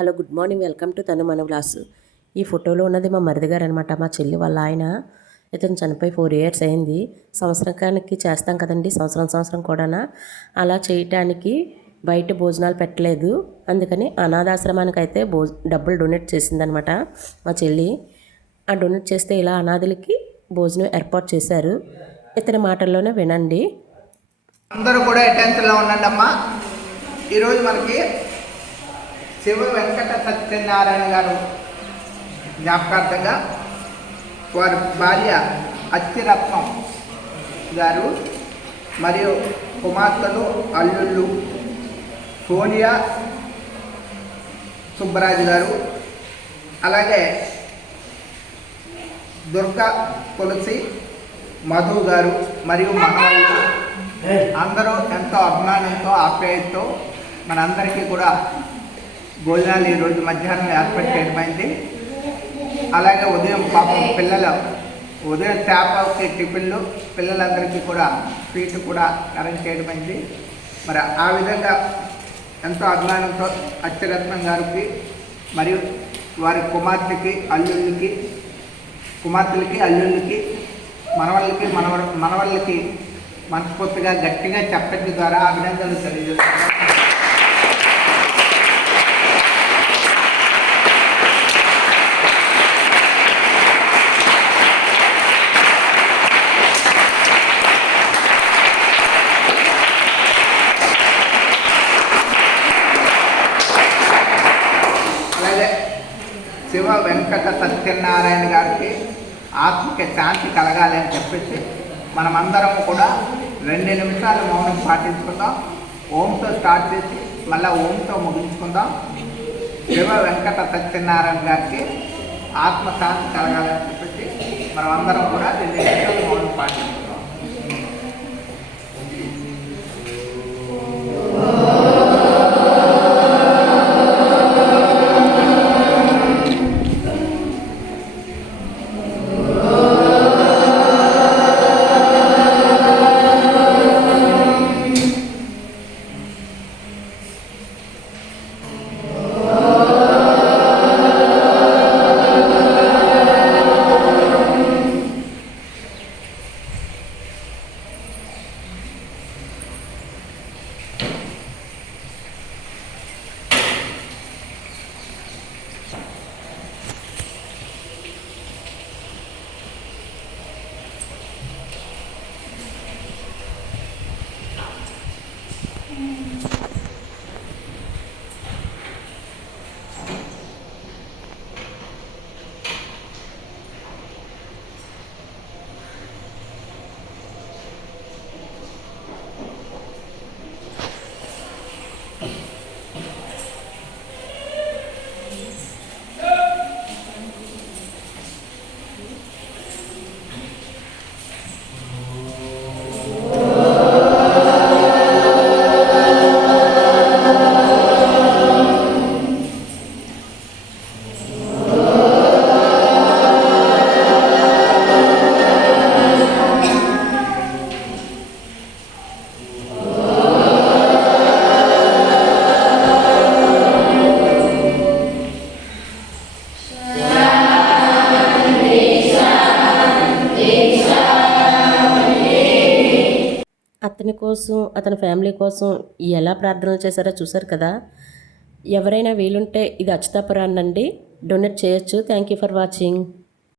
Hello, good morning. Welcome to తను మన vlogs. ఈ ఫోటోలో ఉన్నది మా మరిది గారు అనమాట. మా చెల్లి వాళ్ళ ఆయన. ఇతను చనిపోయి 4 years అయింది. సంవత్సరానికి చేస్తాం కదండి, సంవత్సరం కూడానా. అలా చేయటానికి బయట భోజనాలు పెట్టలేదు. అందుకని అనాథాశ్రమానికి అయితే డబ్బులు డొనేట్ చేసిందనమాట మా చెల్లి. ఆ డొనేట్ చేస్తే ఇలా అనాథులకి భోజనం ఏర్పాటు చేశారు. ఇతని మాటల్లోనే వినండి. అందరూ కూడా అటెన్షన్లో ఉండండి అమ్మా. ఈరోజు మనకి శివ వెంకట సత్యనారాయణ గారు జ్ఞాపకార్థంగా వారి భార్య అత్తిరత్నం గారు మరియు కుమార్తెలు అల్లుళ్ళు సోనియా సుబ్బరాజు గారు, అలాగే దుర్గా తులసి మధు గారు మరియు మనవాళ్ళు అందరూ ఎంతో అభిమానంతో ఆప్యాయతతో మనందరికీ కూడా భోజనాలు ఈరోజు మధ్యాహ్నం ఏర్పాటు చేయడమైంది. అలాగే ఉదయం పాపం ఉదయం చేపకి టిఫిన్లు పిల్లలందరికీ కూడా స్వీట్ కూడా అరేంజ్ చేయడమైంది. మరి ఆ విధంగా ఎంతో అభిమానంతో అత్యరత్నం గారికి మరియు వారి కుమార్తెలకి అల్లుళ్ళకి మనవళ్ళకి మనస్ఫూర్తిగా గట్టిగా చెప్పడం ద్వారా అభినందనలు తెలియజేస్తున్నారు. అలాగే శివ వెంకట సత్యనారాయణ గారికి ఆత్మకి శాంతి కలగాలి అని చెప్పేసి మనమందరం కూడా 2 నిమిషాలు మౌనం పాటించుకుందాం. ఓంతో స్టార్ట్ చేసి మళ్ళీ ఓంతో ముగించుకుందాం. శివ వెంకట సత్యనారాయణ గారికి ఆత్మశాంతి కలగాలని చెప్పేసి మనమందరం కూడా 2 నిమిషాలు మౌనం పాటించుకుందాం. అతని కోసం, అతని ఫ్యామిలీ కోసం ఎలా ప్రార్థనలు చేశారో చూశారు కదా. ఎవరైనా వీలుంటే ఇది అచ్యుతాపురాన్నండి డొనేట్ చేయొచ్చు. Thank you for watching.